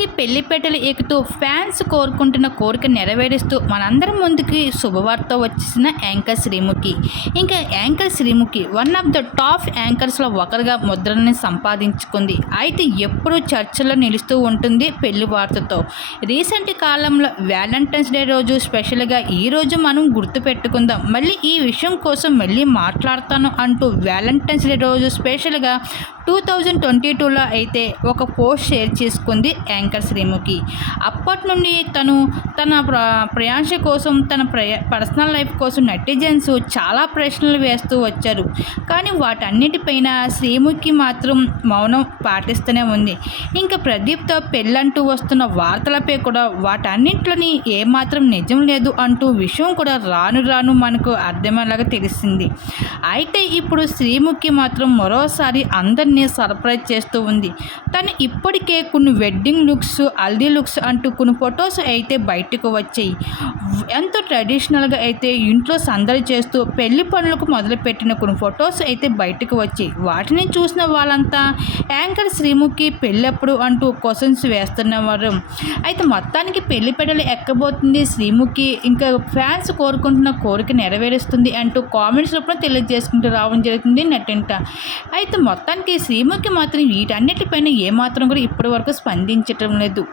శ్రీముఖి పెళ్ళిపేటలు ఎక్కుతూ ఫ్యాన్స్ కోరుకుంటున్న కోరిక నెరవేరుస్తూ మనందరి ముందుకి శుభవార్త వచ్చేసిన యాంకర్ శ్రీముఖి. ఇంకా anchor Sreemukhi one of the top యాంకర్స్లో ఒకరుగా ముద్రని సంపాదించుకుంది. అయితే ఎప్పుడూ చర్చలో నిలుస్తూ ఉంటుంది పెళ్ళి వార్తతో. రీసెంట్ కాలంలో వ్యాలంటైన్స్ డే రోజు స్పెషల్గా ఈ రోజు మనం గుర్తుపెట్టుకుందాం. మళ్ళీ ఈ విషయం కోసం మళ్ళీ మాట్లాడతాను అంటూ వ్యాలంటైన్స్ డే రోజు స్పెషల్గా టూ థౌజండ్ ట్వంటీ టూలో అయితే ఒక పోస్ట్ షేర్ చేసుకుంది యాంకర్ శ్రీముఖి. అప్పటి నుండి తను తన ప్ర కోసం తన ప్రయ పర్సనల్ లైఫ్ కోసం నెటిజన్స్ చాలా ప్రశ్నలు వేస్తూ వచ్చారు. కానీ వాటన్నిటిపైన శ్రీముఖి మాత్రం మౌనం పాటిస్తూనే ఉంది. ఇంకా ప్రదీప్తో పెళ్ళంటూ వస్తున్న వార్తలపై కూడా వాటన్నింటిలోని ఏమాత్రం నిజం లేదు అంటూ విషయం కూడా రాను రాను మనకు అర్థమయ్యేలాగా తెలిసింది. అయితే ఇప్పుడు శ్రీముఖి మాత్రం మరోసారి అందరినీ సర్ప్రైజ్ చేస్తూ ఉంది. తను ఇప్పటికే కొన్ని వెడ్డింగ్ లుక్స్ హల్దీ లుక్స్ అంటూ కొన్ని ఫొటోస్ అయితే బయటకు వచ్చాయి. ట్రెడిషనల్గా అయితే ఇంట్లో సందడి చేస్తూ పెళ్ళి పనులకు మొదలుపెట్టిన కొన్ని ఫొటోస్ అయితే బయటకు వచ్చాయి వాటిని చూసిన వాళ్ళంతా యాంకర్ శ్రీముఖి పెళ్ళప్పుడు అంటూ క్వశ్చన్స్ వేస్తున్నవారు. అయితే మొత్తానికి పెళ్ళి పెడలు ఎక్కబోతుంది? శ్రీముఖి ఇంకా ఫ్యాన్స్ కోరుకుంటున్న కోరిక నెరవేరుస్తుంది అంటూ కామెంట్స్ రూపంలో తెలియజేసుకుంటూ రావడం జరుగుతుంది నటింట అయితే మొత్తానికి శ్రీముఖి మాత్రం వీటన్నిటిపైన ఏమాత్రం కూడా ఇప్పటి వరకు స్పందించటం లేదు.